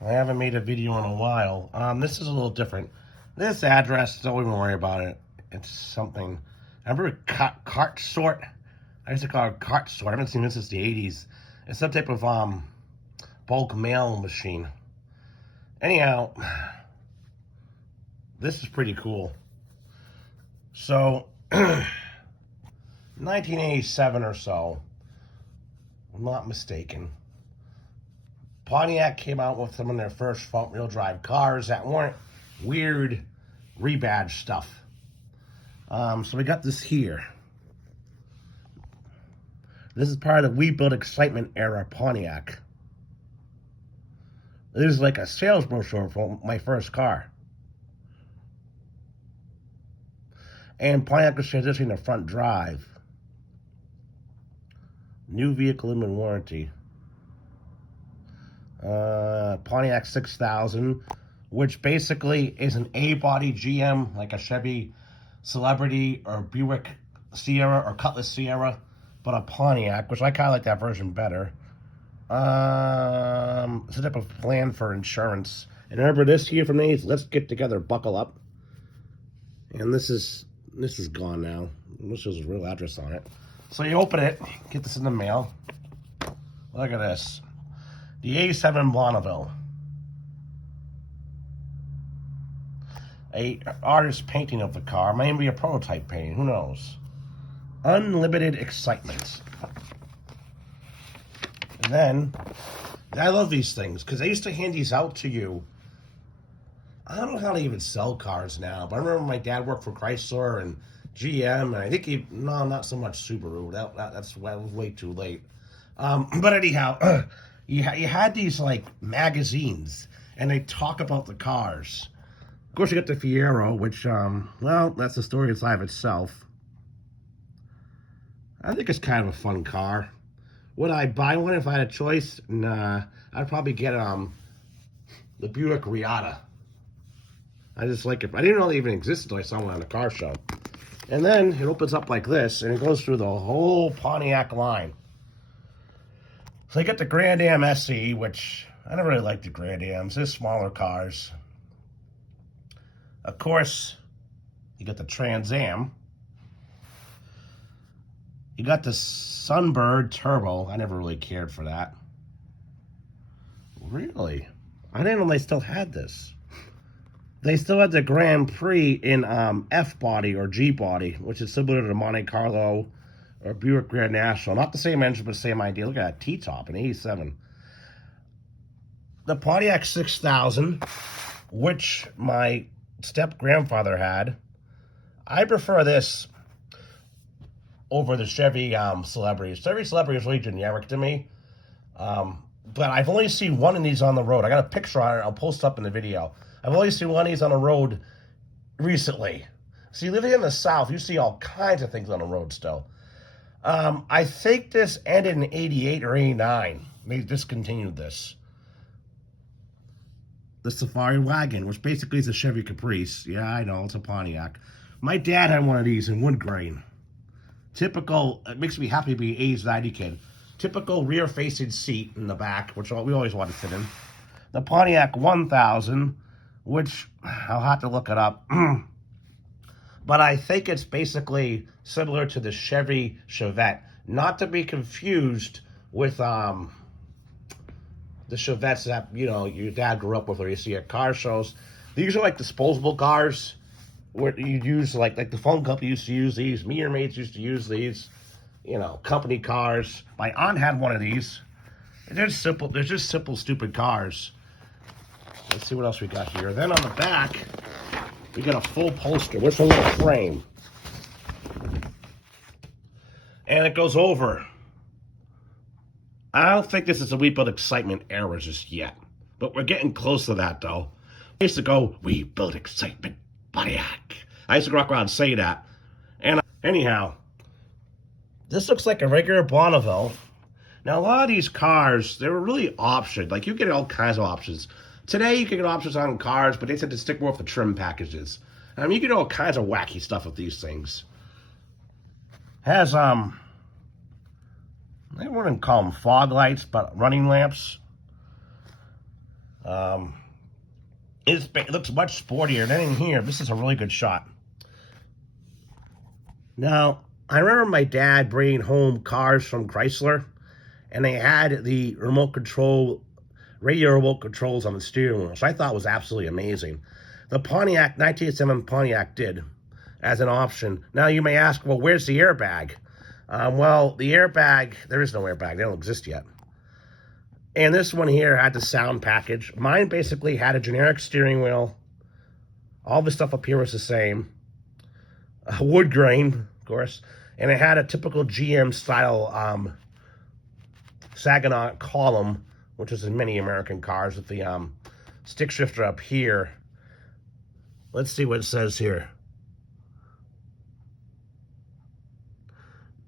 I haven't made a video in a while. This is a little different. This address, don't even worry about it. It's something. Remember cart sort? I used to call it cart sort. I haven't seen this since the 80s. It's some type of bulk mail machine. Anyhow, this is pretty cool. So, 1987 or so, I'm not mistaken, Pontiac came out with some of their first front-wheel drive cars that weren't weird rebadge stuff. So we got this here. This is part of the We Build Excitement era Pontiac. This is like a sales brochure for my first car. And Pontiac was transitioning to front drive. New vehicle limited warranty. Pontiac 6000, which basically is an A-body GM, like a Chevy Celebrity or Buick Sierra or Cutlass Sierra, but a Pontiac, which I kind of like that version better. It's a type of plan for insurance. And remember this here from these, let's get together, buckle up. And this is gone now. This is a real address on it. So you open it, get this in the mail. Look at this. The A7 Bonneville. A artist painting of the car. Maybe a prototype painting, who knows? Unlimited excitement. And then, I love these things, because they used to hand these out to you. I don't know how they even sell cars now, but I remember my dad worked for Chrysler and GM, and I think no, not so much Subaru. That's way too late. But anyhow, you had these like magazines, and they talk about the cars. Of course, you got the Fiero, which, well, that's a story inside of itself. I think it's kind of a fun car. Would I buy one if I had a choice? Nah, I'd probably get the Buick Riata. I just like it. I didn't know they even existed until I saw one on a car show. And then it opens up like this, and it goes through the whole Pontiac line. So you got the Grand Am SE, which I never really liked the Grand Ams. They're smaller cars. Of course, you got the Trans Am. You got the Sunbird Turbo. I never really cared for that. Really? I didn't know they still had this. They still had the Grand Prix in F body or G body, which is similar to the Monte Carlo or Buick Grand National. Not the same engine, but the same idea. Look at that T-top in 87. The Pontiac 6000, which my step-grandfather had. I prefer this over the Chevy Celebrity. Chevy Celebrity is really generic to me. But I've only seen one of these on the road. I got a picture on it. I'll post up in the video. I've only seen one of these on the road recently. See, living in the South, you see all kinds of things on the road still. I think this ended in 88 or 89. They discontinued this. The Safari Wagon, which basically is a Chevy Caprice. Yeah, I know, it's a Pontiac. My dad had one of these in wood grain. Typical, it makes me happy to be an age 90 kid. Typical rear-facing seat in the back, which we always want to sit in. The Pontiac 1000, which I'll have to look it up. But I think it's basically similar to the Chevy Chevette. Not to be confused with the Chevettes that, you know, your dad grew up with or you see at car shows. These are like disposable cars where you use, like the phone company used to use these. Me and your mates used to use these. You know, company cars. My aunt had one of these. They're just simple, stupid cars. Let's see what else we got here. Then on the back, we got a full poster with a little frame. And it goes over. I don't think this is a We Build Excitement era just yet. But we're getting close to that, though. I used to go, We Build Excitement, Pontiac. I used to walk around and say that. And anyhow, this looks like a regular Bonneville. Now, a lot of these cars, they were really optioned. Like, you get all kinds of options. Today, you can get options on cars, but they tend to stick more with the trim packages. I mean, you get all kinds of wacky stuff with these things. Has, I wouldn't call them fog lights, but running lamps. Um, it looks much sportier than in here. This is a really good shot. Now, I remember my dad bringing home cars from Chrysler, and they had the radio remote controls on the steering wheel, which I thought was absolutely amazing. The Pontiac, 1987 Pontiac did, as an option. Now, you may ask, well, where's the airbag? Well, the airbag, there is no airbag. They don't exist yet. And this one here had the sound package. Mine basically had a generic steering wheel. All the stuff up here was the same. Wood grain, of course. And it had a typical GM style Saginaw column, which is in many American cars, with the stick shifter up here. Let's see what it says here.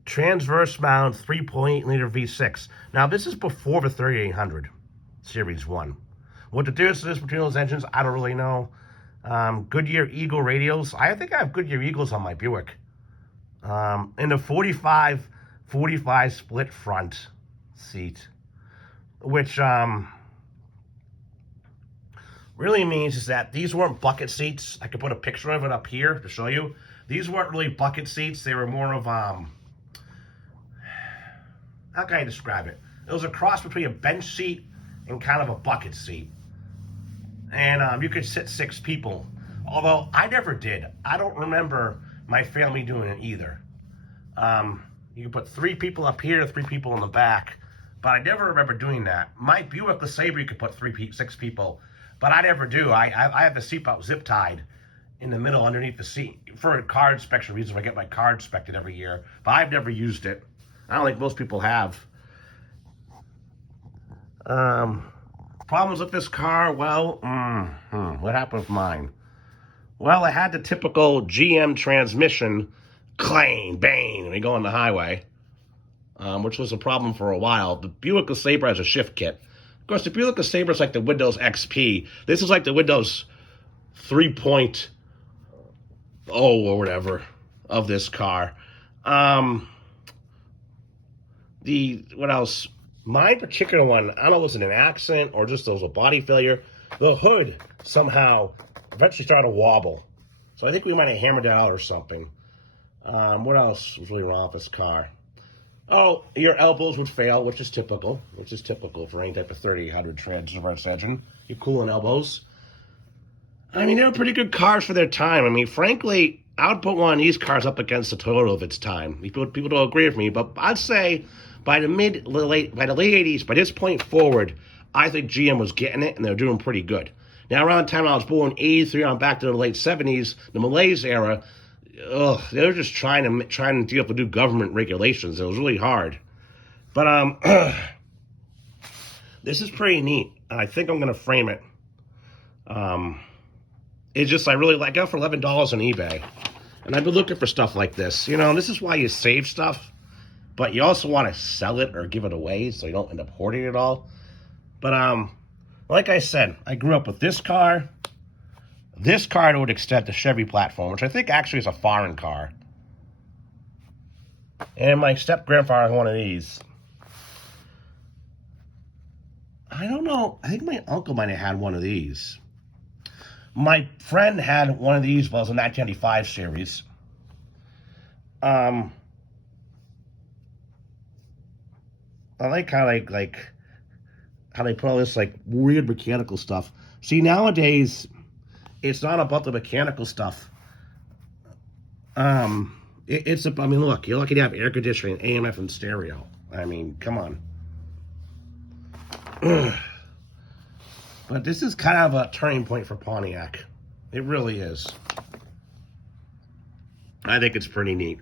Transverse mount 3.8 liter V6. Now, this is before the 3800 Series 1. What the difference is between those engines, I don't really know. Goodyear Eagle radials. I think I have Goodyear Eagles on my Buick. In the 45 split front seat, which really means is that these weren't bucket seats. I could put a picture of it up here to show you. These weren't really bucket seats. They were more of, how can I describe it? It was a cross between a bench seat and kind of a bucket seat. And you could sit 6 people. Although I never did. I don't remember my family doing it either. You could put 3 people up here, 3 people in the back. But I never remember doing that. My Buick LeSabre, you could put 6 people. But I never do. I have the seatbelt zip tied in the middle underneath the seat for car inspection reasons. I get my car inspected every year. But I've never used it. I don't think most people have. Problems with this car? Well, what happened with mine? Well, I had the typical GM transmission, clang, bang, when we go on the highway, which was a problem for a while. The Buick LeSabre has a shift kit. Of course, the Buick LeSabre is like the Windows XP. This is like the Windows 3.0 or whatever of this car. What else? My particular one, I don't know if it was an accident or just there was a body failure. The hood somehow eventually started to wobble. So I think we might have hammered it out or something. What else was really wrong with this car? Oh, your elbows would fail, which is typical for any type of 3800 transverse engine. Your cooling elbows. I mean, they were pretty good cars for their time. I mean, frankly, I would put one of these cars up against the Toyota of its time. People don't agree with me, but I'd say by the late 80s, by this point forward, I think GM was getting it, and they were doing pretty good. Now, around the time I was born, 83 on back to the late 70s, the Malaise era, they were just trying to deal with new government regulations. It was really hard. But this is pretty neat, and I think I'm going to frame it. It's just, I really like it for $11 on eBay. And I've been looking for stuff like this. You know, this is why you save stuff. But you also want to sell it or give it away so you don't end up hoarding it all. But like I said, I grew up with this car to an extent, the Chevy platform, which I think actually is a foreign car. And my step-grandfather had one of these. I don't know. I think my uncle might have had one of these. My friend had one of these, well, it was a 1995 series. I like how how they put all this like weird mechanical stuff. See, nowadays it's not about the mechanical stuff. I mean, look, you're lucky to have air conditioning, AM, FM stereo. I mean, come on. But this is kind of a turning point for Pontiac. It really is. I think it's pretty neat.